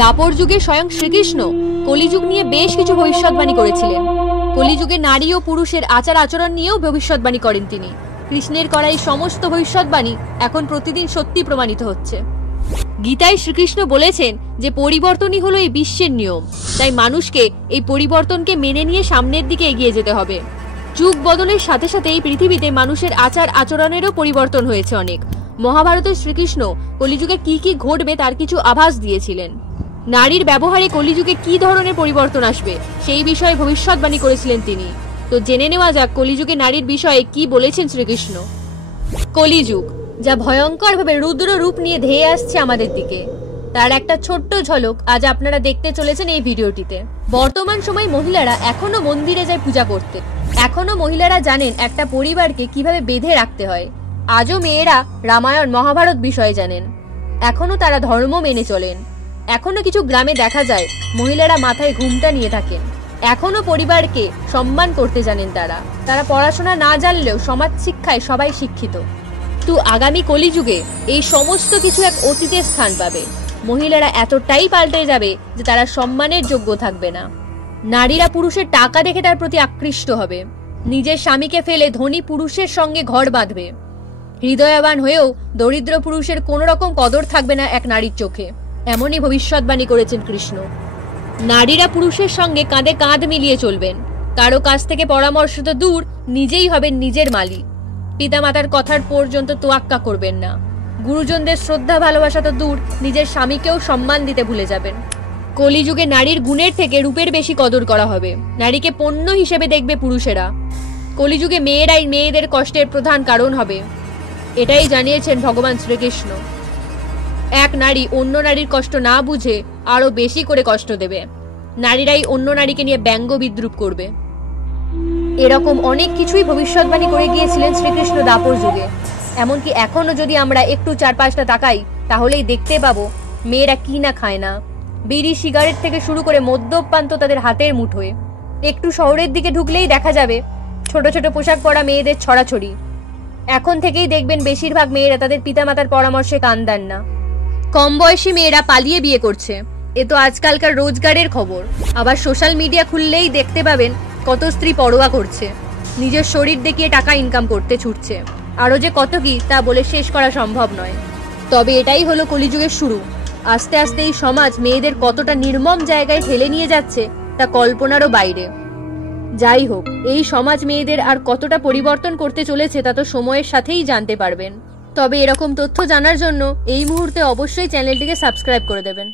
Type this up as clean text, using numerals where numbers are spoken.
দাপর যুগে স্বয়ং শ্রীকৃষ্ণ কলিযুগ নিয়ে বেশ কিছু ভবিষ্যৎবাণী করেছিলেন। কলিযুগে নারী ও পুরুষের আচার আচরণ নিয়েও ভবিষ্যৎবাণী করেন তিনি। কৃষ্ণের করা এই সমস্ত ভবিষ্যৎবাণী এখন প্রতিদিন সত্যি প্রমাণিত হচ্ছে। গীতায় শ্রীকৃষ্ণ বলেছেন যে পরিবর্তনই হলো এই বিশ্বের নিয়ম, তাই মানুষকে এই পরিবর্তনকে মেনে নিয়ে সামনের দিকে এগিয়ে যেতে হবে। যুগ বদলের সাথে সাথে এই পৃথিবীতে মানুষের আচার আচরণেরও পরিবর্তন হয়েছে অনেক। মহাভারতের শ্রীকৃষ্ণ কলিযুগে কি কি ঘটবে তার কিছু আভাস দিয়েছিলেন। নারীর ব্যবহারে কলিযুগে কি ধরনের পরিবর্তন আসবে সেই বিষয়ে ভবিষ্যৎবাণী করেছিলেন তিনি। তো জেনে নেওয়া যাক কলিযুগে নারীর বিষয়ে কি বলেছেন শ্রীকৃষ্ণ। কলিযুগ যা ভয়ঙ্করভাবে রুদ্র রূপ নিয়ে ধেয়ে আসছে আমাদের দিকে, তার একটা ছোট্ট ঝলক আজ আপনারা দেখতে চলেছেন এই ভিডিওটিতে। বর্তমান সময় মহিলারা এখনো মন্দিরে যায় পূজা করতে। এখনো মহিলারা জানেন একটা পরিবারকে কিভাবে বেঁধে রাখতে হয়। আজও মেয়েরা রামায়ণ মহাভারত বিষয়ে জানেন। এখনো তারা ধর্ম মেনে চলেন। এখনো কিছু গ্রামে দেখা যায় মহিলারা মাথায় ঘুমটা নিয়ে থাকেন। এখনো পরিবারকে সম্মান করতে জানেন তারা পড়াশোনা না জানলেও সমাজ শিক্ষায় সবাই শিক্ষিত। তো আগামী কলিযুগে এই সমস্ত কিছু এক অতীতে স্থান পাবে। মহিলারা এতটাই পাল্টে যাবে যে তারা সম্মানের যোগ্য থাকবে না। নারীরা পুরুষের টাকা দেখে তার প্রতি আকৃষ্ট হবে। নিজের স্বামীকে ফেলে ধনী পুরুষের সঙ্গে ঘর বাঁধবে। হৃদয়বান হয়েও দরিদ্র পুরুষের কোনো রকম কদর থাকবে না এক নারীর চোখে। এমনই ভবিষ্যৎবাণী করেছেন কৃষ্ণ। নারীরা পুরুষের সঙ্গে কাঁধে কাঁধ মিলিয়ে চলবেন। কারো কাছ থেকে পরামর্শ তো দূর, নিজেই হবেন নিজের মালিক। পিতামাতার কথার পর্যন্ত তোয়াক্কা করবেন না। গুরুজনদের শ্রদ্ধা ভালোবাসা তো দূর, নিজের স্বামীকেও সম্মান দিতে ভুলে যাবেন। কলিযুগে নারীর গুণের থেকে রূপের বেশি কদর করা হবে। নারীকে পণ্য হিসেবে দেখবে পুরুষেরা। কলিযুগে মেয়েরাই মেয়েদের কষ্টের প্রধান কারণ হবে, এটাই জানিয়েছেন ভগবান শ্রীকৃষ্ণ। এক নারী অন্য নারীর কষ্ট না বুঝে আরো বেশি করে কষ্ট দেবে। নারীরাই অন্য নারীকে নিয়ে ব্যঙ্গ বিদ্রুপ করবে। এরকম অনেক কিছুই ভবিষ্যৎবাণী করে গিয়েছিলেন শ্রীকৃষ্ণ দাপর যুগে। এমনকি এখনো যদি আমরা একটু চারপাশটা তাকাই তাহলেই দেখতে পাবো মেয়েরা কি না খায় না। বিড়ি সিগারেট থেকে শুরু করে মদ্যপান তো তাদের হাতের মুঠোয়। একটু শহরের দিকে ঢুকলেই দেখা যাবে ছোট ছোট পোশাক পরা মেয়েদের ছড়াছড়ি। এখন থেকেই দেখবেন বেশিরভাগ মেয়েরা তাদের পিতামাতার পরামর্শে কান দেন না। কম বয়সী মেয়েরা পালিয়ে বিয়ে করছে, এ তো আজকালকার রোজগারের খবর। আবার সোশ্যাল মিডিয়া খুললেই দেখতে পাবেন কত স্ত্রী পরোয়া করছে, নিজের শরীর দেখিয়ে টাকা ইনকাম করতে ছুটছে। আরো যে কত কি তা বলে শেষ করা সম্ভব নয়। তবে এটাই হলো কলিযুগের শুরু। আস্তে আস্তে এই সমাজ মেয়েদের কতটা নির্মম জায়গায় ঠেলে নিয়ে যাচ্ছে তা কল্পনারও বাইরে। যাই হোক, এই সমাজ মেয়েদের আর কতটা পরিবর্তন করতে চলেছে তা তো সময়ের সাথেই জানতে পারবেন। তবে এরকম তথ্য জানার জন্য এই মুহূর্তে অবশ্যই চ্যানেলটিকে সাবস্ক্রাইব করে দেবেন।